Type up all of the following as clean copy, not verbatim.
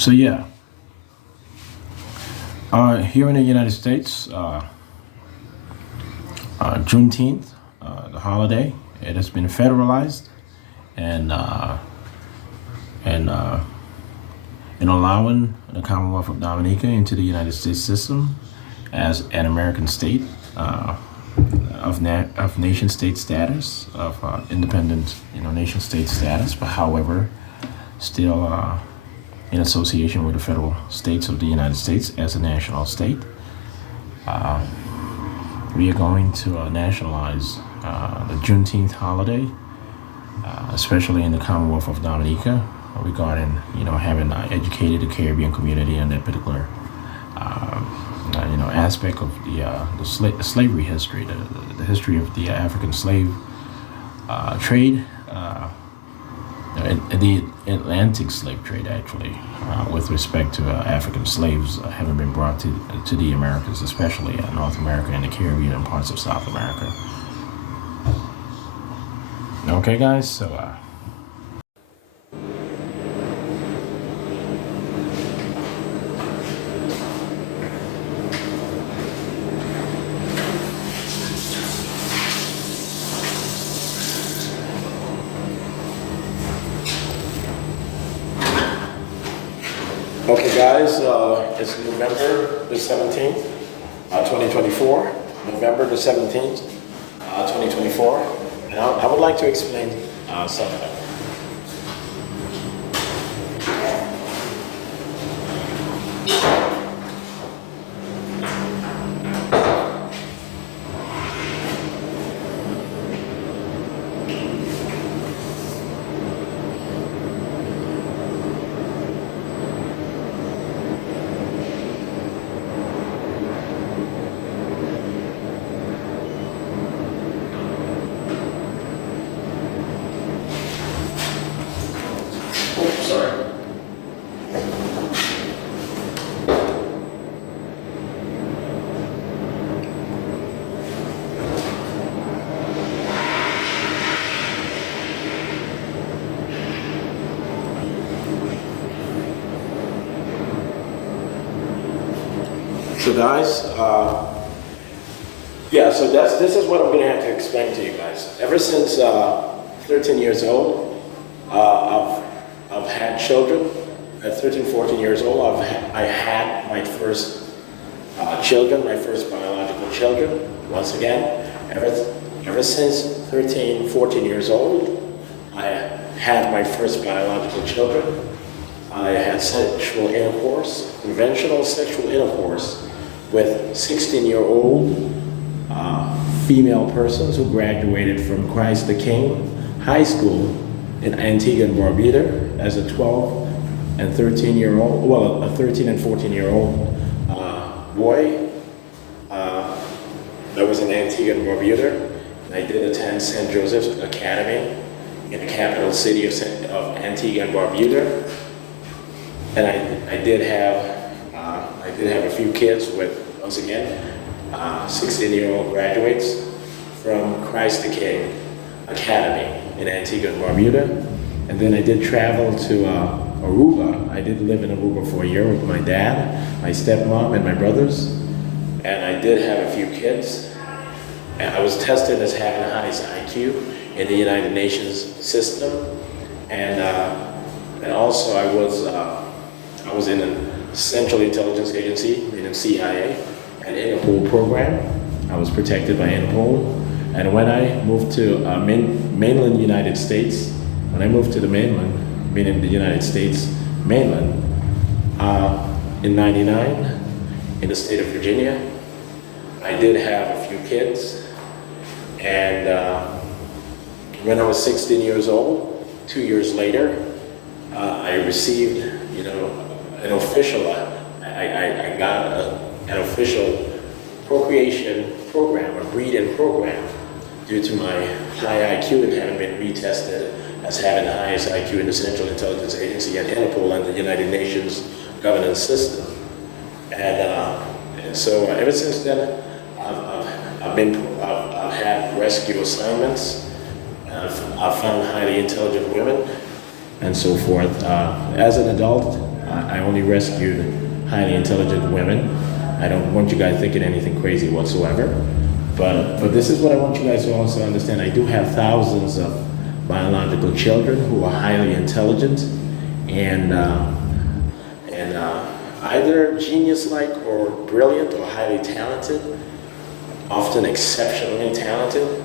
So yeah, here in the United States, Juneteenth, the holiday, it has been federalized and in allowing the Commonwealth of Dominica into the United States system as an American state of nation state status, of independent, nation state status, but however, still in association with the federal states of the United States as a national state. We are going to nationalize the Juneteenth holiday, especially in the Commonwealth of Dominica, regarding having educated the Caribbean community on that particular aspect of the slavery history, the history of the African slave trade, the Atlantic slave trade actually, with respect to African slaves having been brought to the Americas, especially North America and the Caribbean and parts of South America. Okay, guys, so okay, guys, it's November the 17th, 2024. November the 17th, 2024. And I would like to explain something. Sorry. So guys, so this is what I'm going to have to explain to you guys. Ever since 13 years old, I've had children. At 13, 14 years old, I had my first children, my first biological children. Once again, ever since 13, 14 years old, I had my first biological children. I had sexual intercourse, conventional sexual intercourse, with 16-year-old female persons who graduated from Christ the King High School in Antigua and Barbuda as a 12 and 13-year-old, well, a 13 and 14-year-old boy that was in Antigua and Barbuda. I did attend St. Joseph's Academy in the capital city of Antigua and Barbuda, and I did have a few kids with, once again, 16-year-old graduates from Christ the King Academy in Antigua and Barbuda. And then I did travel to Aruba. I did live in Aruba for a year with my dad, my stepmom, and my brothers. And I did have a few kids. And I was tested as having the highest IQ in the United Nations system. And also I was in a Central Intelligence Agency, meaning CIA, an INTERPOL program. I was protected by INTERPOL. And when I moved to mainland United States, when I moved to the mainland, meaning the United States mainland, in '99, in the state of Virginia, I did have a few kids. And when I was 16 years old, 2 years later, I received, an official, I got an official procreation program, a breeding program, due to my high IQ and having been retested as having the highest IQ in the Central Intelligence Agency and INTERPOL and the United Nations governance system. And so ever since then, I've had rescue assignments. I've found highly intelligent women and so forth. As an adult, I only rescued highly intelligent women. I don't want you guys thinking anything crazy whatsoever. But this is what I want you guys to also understand. I do have thousands of biological children who are highly intelligent and either genius-like or brilliant or highly talented, often exceptionally talented.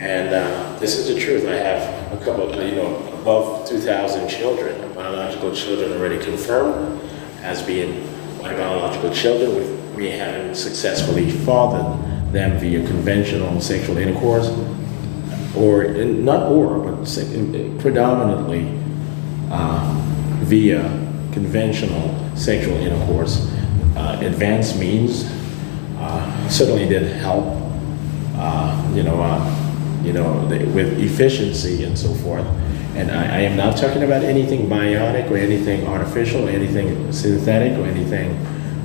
And this is the truth. I have a couple, above 2,000 children, biological children already confirmed as being my biological children, with me having successfully fathered them via conventional sexual intercourse, but predominantly via conventional sexual intercourse. Advanced means certainly did help, with efficiency and so forth. And I am not talking about anything bionic or anything artificial or anything synthetic or anything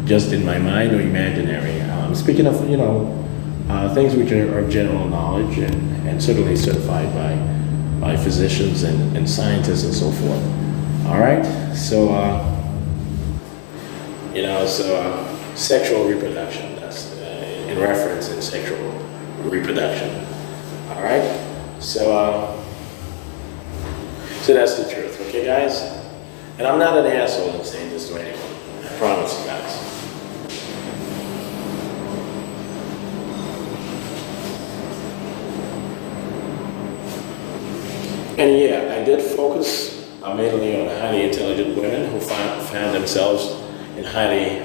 just in my mind or imaginary. I'm speaking of, things which are of general knowledge and certainly certified by physicians and scientists and so forth. All right, so, sexual reproduction, that's in reference in sexual reproduction. All right, so that's the truth, okay, guys? And I'm not an asshole in saying this to anyone, I promise you guys. And yeah, I did focus mainly on highly intelligent women who found themselves in highly,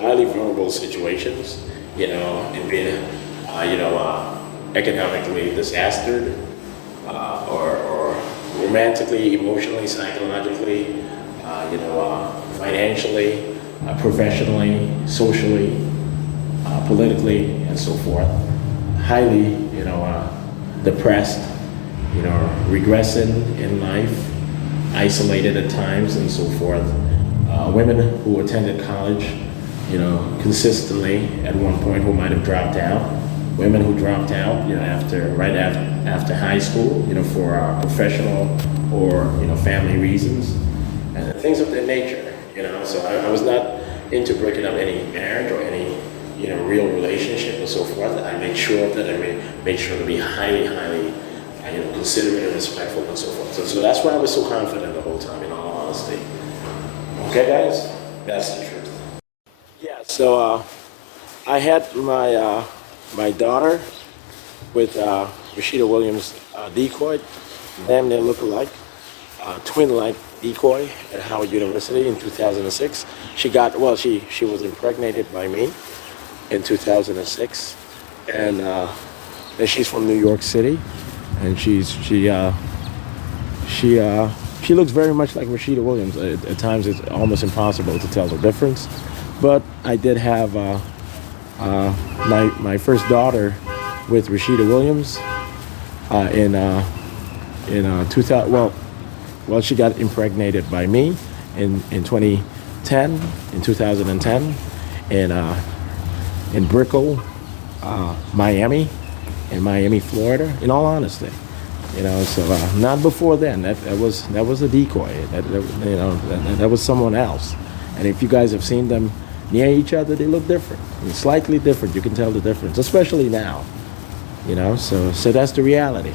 highly vulnerable situations, in being, economically disastered, or romantically, emotionally, psychologically, financially, professionally, socially, politically, and so forth. Highly, depressed, regressing in life, isolated at times, and so forth. Women who attended college, consistently at one point who might have dropped out. Women who dropped out, right after high school, for professional or family reasons, and things of that nature. So I was not into breaking up any marriage or any real relationship and so forth. I made sure that I made sure to be highly, considerate and respectful and so forth. So that's why I was so confident the whole time, in all honesty. Okay, guys, that's the truth. Yeah. So I had my daughter with Rashida Williams decoy, damn near look-alike, twin-like decoy at Howard University in 2006. She was impregnated by me in 2006, and she's from New York City, and she looks very much like Rashida Williams. At times, it's almost impossible to tell the difference. But I did have my first daughter with Rashida Williams in 2000. Well, she got impregnated by me in 2010, in 2010, in Brickell, Miami, Florida. In all honesty, so not before then. That was a decoy. That was someone else. And if you guys have seen them near each other, they look different. Slightly different. You can tell the difference, especially now. So that's the reality.